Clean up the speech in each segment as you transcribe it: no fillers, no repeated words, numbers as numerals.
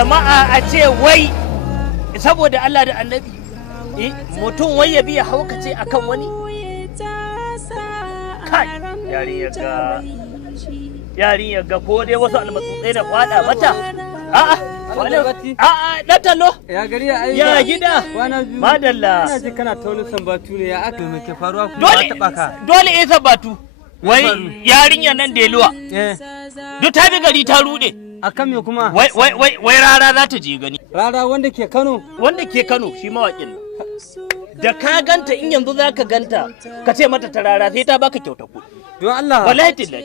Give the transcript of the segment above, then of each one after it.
jama'a a ce wai saboda Allah da Annabi mutum wai ya biya haukace akan wani kai yarinya ga ko dai wasu almatsutsai da kwada mata a'a dan tallo ya gari ya gida madalla ina ji kana taunin sambatu ne ya aka me ke faruwa kuma ba taba ka dole sambatu wai yarinya nan da luwa duk ta bi gari ta rude akan me kuma wai rara za ta je gani rara wanda ke Kano shi mawakin da ka ganta in yanzu za ka ganta ka ce mata ta rara sai ta baka kyauta kuɗi don Allah wallahi tillahi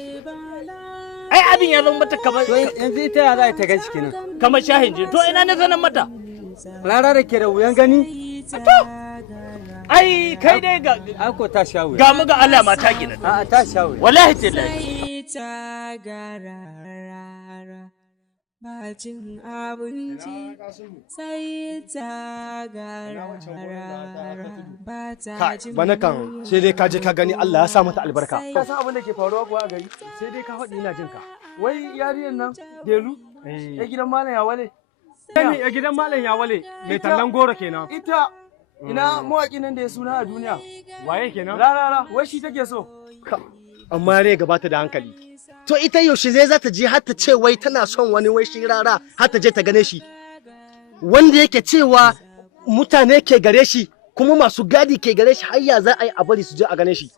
ai abin ya zama mata kamar yanzu ita ya za ta ganci kenan kamar shahin jini to ina na sanan mata rara da ke da wuyan gani to ai kai dai ga ako ta shawo ga mu ga Allah ma ta gina a ta shawo wallahi tillahi bacin abinci sai ta gara ba ta jin bana kan sai dai ka je ka gani Allah ya sa mata albarka ka san abin da ke faruwa kuwa a gari sai dai ka faɗi ina jin ka wai yariyar nan Delu ya gidan malam ya wale ne ya gidan malam ya wale mai tallan goro kenan ita ina mawaki nan da ya suna a duniya waye kenan rarara wai shi take so amma rai gabata da hankali to ita yaushe zai za ta je har ta ce wai tana son wani wai shi rara har ta je ta gane shi wanda yake cewa mutane ke gare shi kuma masu gadi ke gare shi har ya za a yi a bari su je a gane shi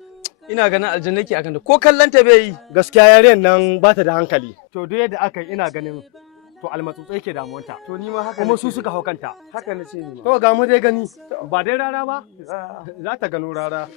ina ganin aljanna ke akan ko kallon ta bai yi gaskiya yaren nan ba ta da hankali to duk yadda aka yi ina ganin to almatsutsai ke damuwanta to ni ma haka kuma su suka haukanta haka na ce ni to ga mu dai gani ba dai rara ba za ta gano rara